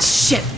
shit!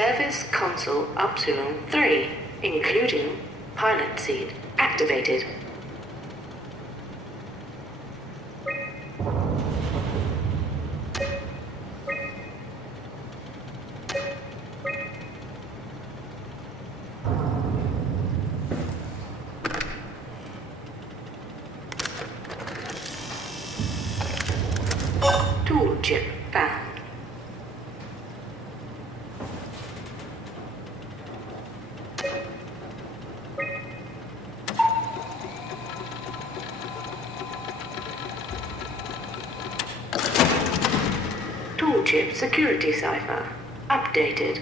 Service console Upsilon 3, including pilot seat, activated. Chip security cipher. Updated.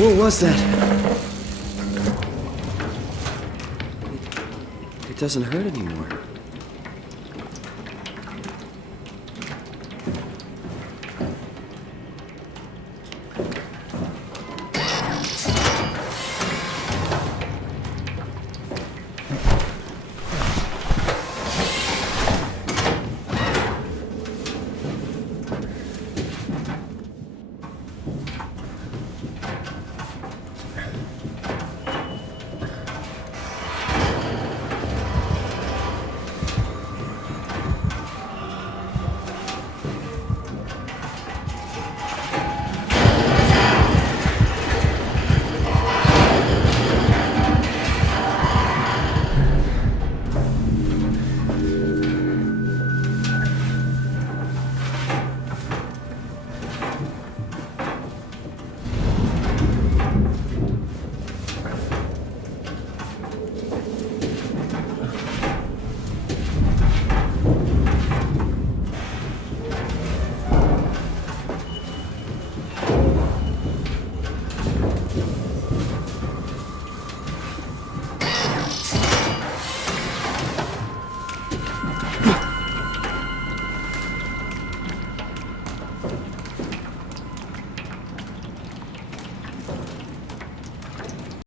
What was that? It, it doesn't hurt anymore.